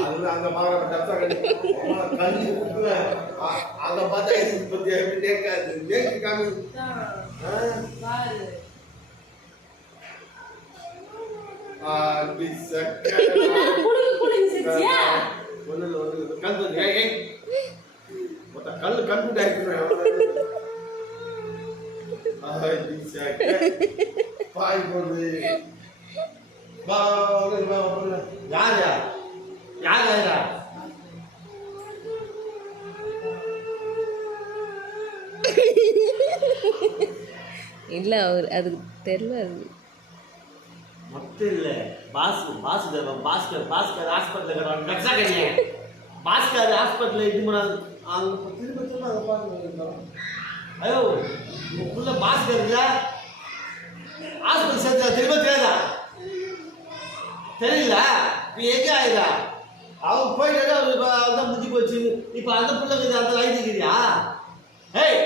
அது அங்க பாக்கப்பட்ட கல்வி கொடுக்குவேன் அங்க பார்த்தா இது பத்தி கேட்காது கேட்க காமி கல் கண்டு பாய் போடுது யார் யார் யார் யாரா இல்ல அவர் அதுக்கு தெரியல அது மட்டும் இல்ல பாஸ்கர் ஹாஸ்பிட்டல் பாஸ்கர் ஹாஸ்பிட்டல் இது அங்க திரும்ப அங்க பாருங்க ஐயோ உள்ள பாஸ்கர் இல்ல ஹாஸ்பிட்டல் சேர்த்து திரும்ப தெரியாதா தெரியல இப்போ எங்கே ஆயிடா அவங்க போயிட்டு தான் முடிஞ்சு போச்சு இப்போ அந்த பிள்ளைக்கு அந்த லைட் இருக்கிறியா ஏய்